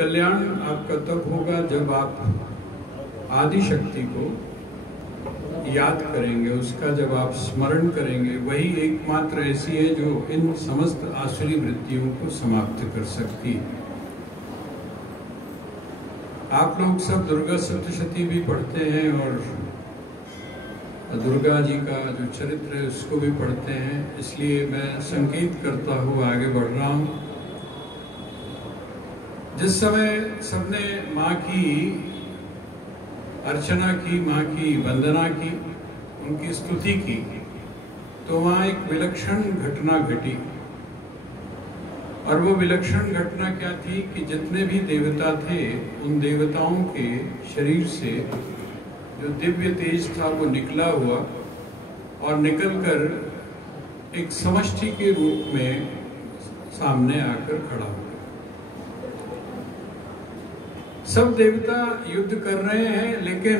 कल्याण आपका तब होगा जब आप आदि शक्ति को याद करेंगे, उसका जब आप स्मरण करेंगे। वही एकमात्र ऐसी है जो इन समस्त आसुरी वृत्तियों को समाप्त कर सकती है। आप लोग सब दुर्गा सप्तशती भी पढ़ते हैं और दुर्गा जी का जो चरित्र है उसको भी पढ़ते हैं, इसलिए मैं संकेत करता हुआ आगे बढ़ रहा हूँ। जिस समय सबने माँ की अर्चना की, माँ की वंदना की, उनकी स्तुति की, तो वहाँ एक विलक्षण घटना घटी। और वो विलक्षण घटना क्या थी कि जितने भी देवता थे उन देवताओं के शरीर से जो दिव्य तेज था वो निकला हुआ और निकलकर एक समष्टि के रूप में सामने आकर खड़ा हो गया। सब देवता युद्ध कर रहे हैं, लेकिन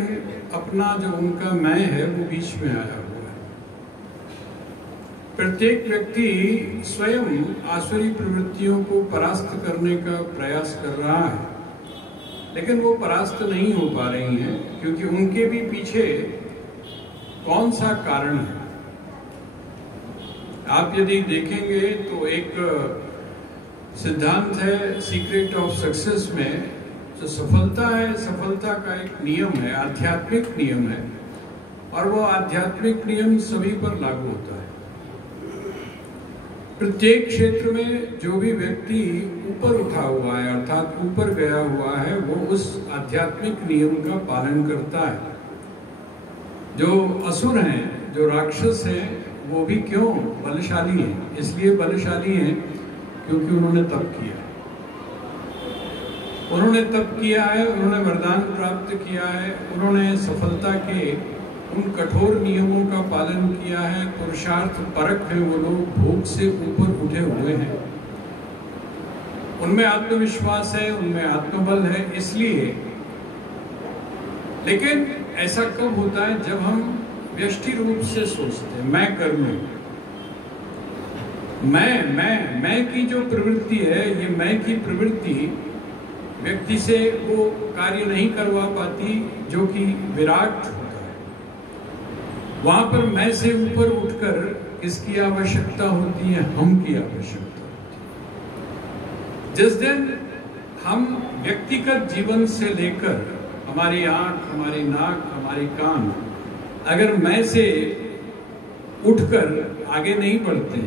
अपना जो उनका मैं है वो बीच में आया हुआ है। प्रत्येक व्यक्ति स्वयं आसुरी प्रवृत्तियों को परास्त करने का प्रयास कर रहा है, लेकिन वो परास्त नहीं हो पा रही हैं, क्योंकि उनके भी पीछे कौन सा कारण है। आप यदि देखेंगे तो एक सिद्धांत है सीक्रेट ऑफ सक्सेस में, जो सफलता है, सफलता का एक नियम है, आध्यात्मिक नियम है, और वो आध्यात्मिक नियम सभी पर लागू होता है। प्रत्येक क्षेत्र में जो भी व्यक्ति ऊपर उठा हुआ है, अर्थात ऊपर गया हुआ है, वो उस आध्यात्मिक नियम का पालन करता है। जो असुर हैं, जो राक्षस हैं, वो भी क्यों बलशाली हैं? इसलिए बलशाली हैं क्योंकि उन्होंने तप किया, उन्होंने तप किया है, उन्होंने वरदान प्राप्त किया है, उन्होंने सफलता के उन कठोर नियमों का पालन किया है। पुरुषार्थ परक है वो लोग, भोग से ऊपर उठे हुए हैं, उनमें आत्मविश्वास है, उनमें आत्मबल है, इसलिए। लेकिन ऐसा कब होता है? जब हम व्यष्टि रूप से सोचते हैं, मैं कर्म, मैं की जो प्रवृत्ति है, ये मैं की प्रवृत्ति व्यक्ति से वो कार्य नहीं करवा पाती जो कि विराट होता है। वहां पर मैं से ऊपर उठकर किसकी आवश्यकता होती है? हम की आवश्यकता होती है। जिस दिन हम व्यक्तिगत जीवन से लेकर हमारी आंख, हमारी नाक, हमारी कान अगर मैं से उठकर आगे नहीं बढ़ते,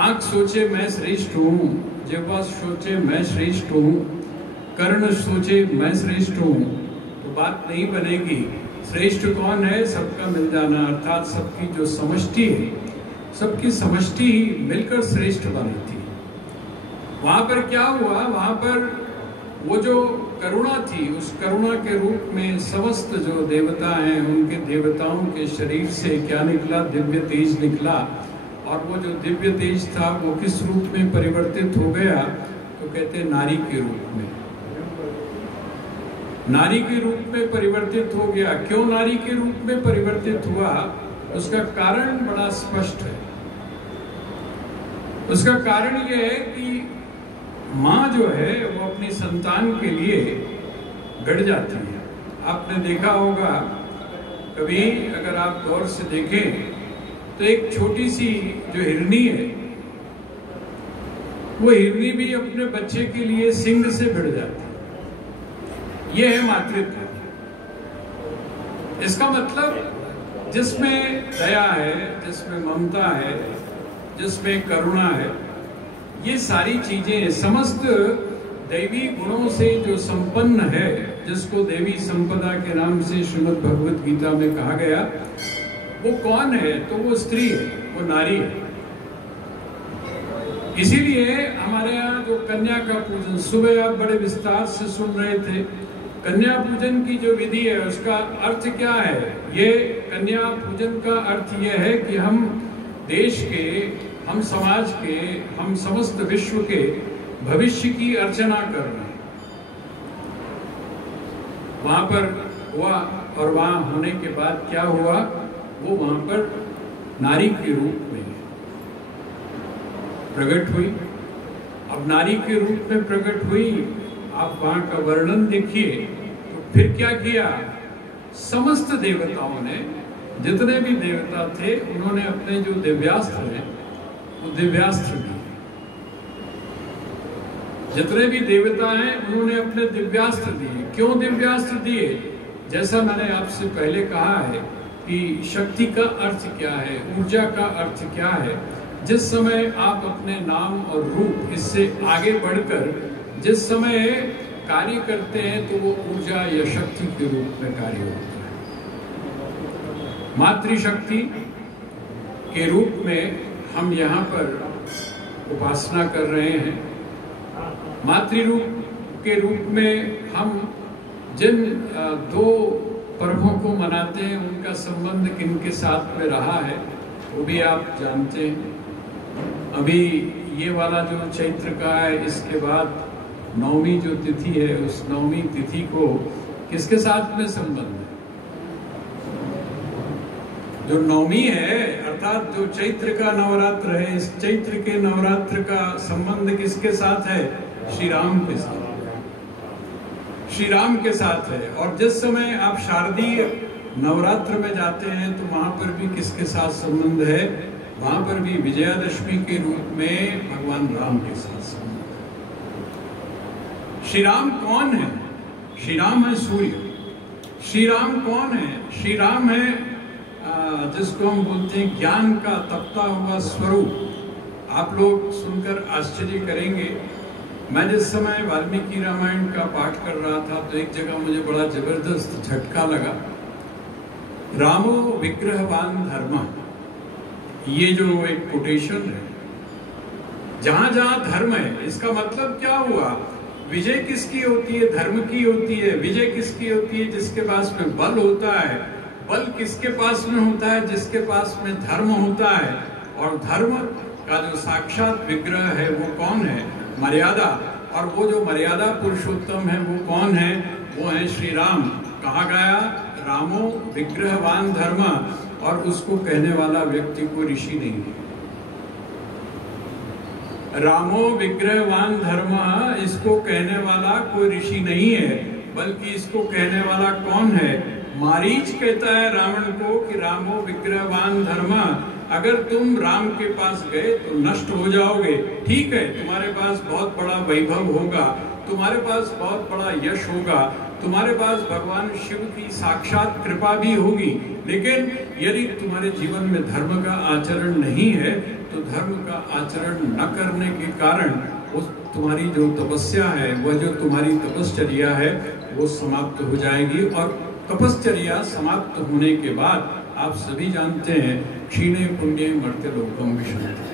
आंख सोचे मैं श्रेष्ठ हूं, जिह्वा सोचे मैं श्रेष्ठ हूं, कर्ण सोचे मैं श्रेष्ठ हूं, तो बात नहीं बनेगी। श्रेष्ठ कौन है? सबका मिल जाना, अर्थात सबकी जो समष्टि है, सबकी समष्टि ही मिलकर श्रेष्ठ बनी थी। वहां पर क्या हुआ? वहां पर वो जो करुणा थी, उस करुणा के रूप में समस्त जो देवता हैं, उनके देवताओं के शरीर से क्या निकला? दिव्य तेज निकला। और वो जो दिव्य तेज था वो किस रूप में परिवर्तित हो गया? तो कहते नारी के रूप में, नारी के रूप में परिवर्तित हो गया। क्यों नारी के रूप में परिवर्तित हुआ? उसका कारण बड़ा स्पष्ट है। उसका कारण यह है कि माँ जो है वो अपनी संतान के लिए गड़ जाती है। आपने देखा होगा कभी, अगर आप गौर से देखें तो एक छोटी सी जो हिरनी है, वो हिरनी भी अपने बच्चे के लिए सिंग से भिड़ जाती है। यह है मातृत्व। इसका मतलब जिसमें दया है, जिसमें ममता है, जिसमें करुणा है, ये सारी चीजें समस्त दैवी गुणों से जो संपन्न है, जिसको देवी संपदा के नाम से श्रीमद् भगवत गीता में कहा गया, वो कौन है? तो वो स्त्री है, वो नारी है। इसीलिए हमारे यहाँ जो कन्या का पूजन, सुबह आप बड़े विस्तार से सुन रहे थे, कन्या पूजन की जो विधि है उसका अर्थ क्या है? ये कन्या पूजन का अर्थ यह है कि हम देश के, हम समाज के, हम समस्त विश्व के भविष्य की अर्चना कर रहे हैं। वहां पर हुआ, और वहां होने के बाद क्या हुआ? वो वहां पर नारी के रूप में प्रकट हुई। अब नारी के रूप में प्रकट हुई, आप वहां का वर्णन देखिए तो फिर क्या किया, समस्त देवताओं ने, जितने भी देवता थे, उन्होंने अपने जो दिव्यास्त्र हैं वो दिव्यास्त्र दिए। जितने भी देवता हैं उन्होंने अपने दिव्यास्त्र दिए। क्यों दिव्यास्त्र दिए? जैसा मैंने आपसे पहले कहा है कि शक्ति का अर्थ क्या है, ऊर्जा का अर्थ क्या है। जिस समय आप अपने नाम और रूप इससे आगे बढ़कर जिस समय कार्य करते हैं तो वो ऊर्जा या शक्ति के रूप में कार्य होता है। मातृशक्ति के रूप में हम यहाँ पर उपासना कर रहे हैं। मातृरूप के रूप में हम जिन दो पर्वों को मनाते हैं उनका संबंध किनके साथ में रहा है वो भी आप जानते हैं। अभी ये वाला जो चैत्र का है, इसके बाद नवमी जो तिथि है, उस नवमी तिथि को किसके साथ में संबंध है? जो नवमी है अर्थात जो चैत्र का नवरात्र है, इस चैत्र के नवरात्र का संबंध किसके साथ है? श्री राम के साथ, श्री राम के साथ है। और जिस समय आप शारदीय नवरात्र में जाते हैं तो वहां पर भी किसके साथ संबंध है? वहां पर भी विजयादशमी के रूप में भगवान राम के साथ संबंध है। श्री राम कौन है? श्री राम है सूर्य। श्री राम कौन है? श्री राम है जिसको हम बोलते हैं ज्ञान का तपता हुआ स्वरूप। आप लोग सुनकर आश्चर्य करेंगे, मैं जिस समय वाल्मीकि रामायण का पाठ कर रहा था तो एक जगह मुझे बड़ा जबरदस्त झटका लगा। रामो विग्रहवान धर्म, ये जो एक कोटेशन है, जहां जहां धर्म है, इसका मतलब क्या हुआ? विजय किसकी होती है? धर्म की होती है। विजय किसकी होती है? जिसके पास में बल होता है। बल किसके पास में होता है? जिसके पास में धर्म होता है। और धर्म का जो साक्षात विग्रह है वो कौन है? मर्यादा। और वो जो मर्यादा पुरुषोत्तम है वो कौन है? वो है श्री राम। कहा गया रामो विग्रहवान धर्म, और उसको कहने वाला व्यक्ति को ऋषि नहीं है। रामो विग्रहवान धर्म, इसको कहने वाला कोई ऋषि नहीं है, बल्कि इसको कहने वाला कौन है? मारीच कहता है रावण को कि रामो विग्रहवान धर्म, अगर तुम राम के पास गए तो नष्ट हो जाओगे। ठीक है, तुम्हारे पास बहुत बड़ा वैभव होगा, तुम्हारे पास बहुत बड़ा यश होगा, तुम्हारे पास भगवान शिव की साक्षात कृपा भी होगी, लेकिन यदि तुम्हारे जीवन में धर्म का आचरण नहीं है तो धर्म का आचरण न करने के कारण उस तुम्हारी जो तपस्या है, वह जो तुम्हारी तपश्चर्या है, वो समाप्त हो जाएगी। और तपश्चर्या समाप्त होने के बाद आप सभी जानते हैं क्षीणे पुण्य मर्त्य लोकम विशन्ति।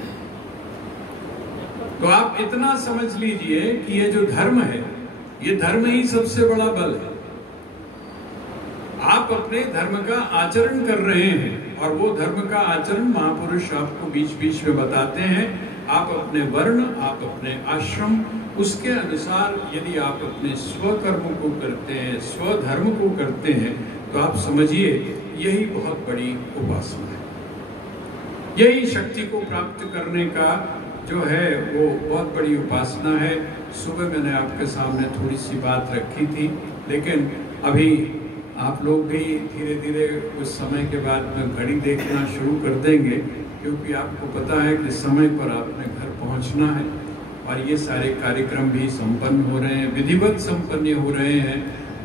तो आप इतना समझ लीजिए कि ये जो धर्म है, ये धर्म ही सबसे बड़ा बल है। आप अपने धर्म का आचरण कर रहे हैं और वो धर्म का आचरण महापुरुष आपको बीच बीच में बताते हैं। आप अपने वर्ण, आप अपने आश्रम, उसके अनुसार यदि आप अपने स्वकर्म को करते हैं, स्वधर्म को करते हैं, तो आप समझिए यही बहुत बड़ी उपासना है। यही शक्ति को प्राप्त करने का जो है वो बहुत बड़ी उपासना है। सुबह मैंने आपके सामने थोड़ी सी बात रखी थी, लेकिन अभी आप लोग भी धीरे धीरे कुछ समय के बाद में घड़ी देखना शुरू कर देंगे, क्योंकि आपको पता है कि समय पर आपने घर पहुंचना है और ये सारे कार्यक्रम भी संपन्न हो रहे हैं, विधिवत संपन्न हो रहे हैं,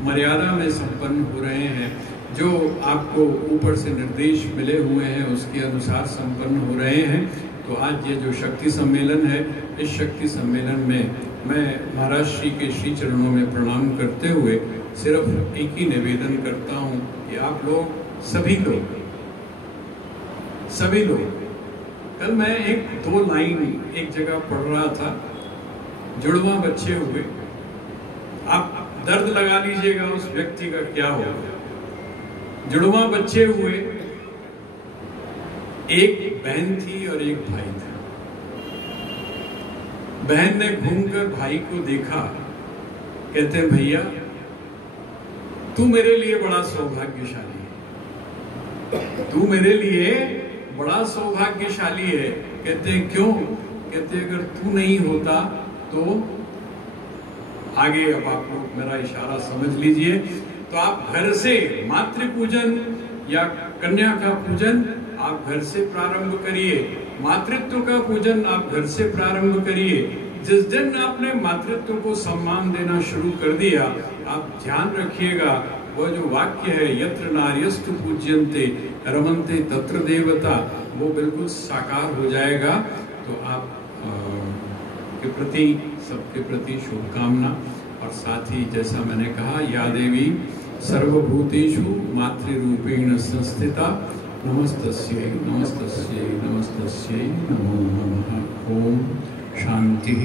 मर्यादा में संपन्न हो रहे हैं। जो आपको ऊपर से निर्देश मिले हुए हैं उसके अनुसार संपन्न हो रहे हैं। तो आज ये जो शक्ति सम्मेलन है, इस शक्ति सम्मेलन में मैं महाराज श्री के श्री चरणों में प्रणाम करते हुए सिर्फ एक ही निवेदन करता हूँ कि आप लोग सभी लोग कल मैं एक दो लाइन एक जगह पढ़ रहा था, जुड़वा बच्चे हुए। आप दर्द लगा लीजिएगा उस व्यक्ति का क्या होगा। जुड़वा बच्चे हुए, एक बहन थी और एक भाई था। बहन ने घूमकर भाई को देखा, कहते हैं भैया तू मेरे लिए बड़ा सौभाग्यशाली है, तू मेरे लिए बड़ा सौभाग्यशाली है। कहते हैं क्यों? कहते अगर तू नहीं होता तो आगे अब आप लोग मेरा इशारा समझ लीजिए। तो आप घर से मातृ पूजन या कन्या का पूजन आप घर से प्रारंभ करिए, मातृत्व का पूजन आप घर से प्रारंभ करिए। जिस दिन आपने मातृत्व को सम्मान देना शुरू कर दिया, आप ध्यान रखिएगा वो जो वाक्य है यत्र नार्यस्तु पूज्यन्ते रमन्ते तत्र देवता, वो बिल्कुल साकार हो जाएगा। तो आप के प्रति सबके प्रति शुभकामना। और साथ ही जैसा मैंने कहा, या देवी सर्वभूतेषु मातृरूपेण संस्थिता नमस्तस्यै नमस्तस्यै नमस्तस्यै नमो नमः। ओम शांति।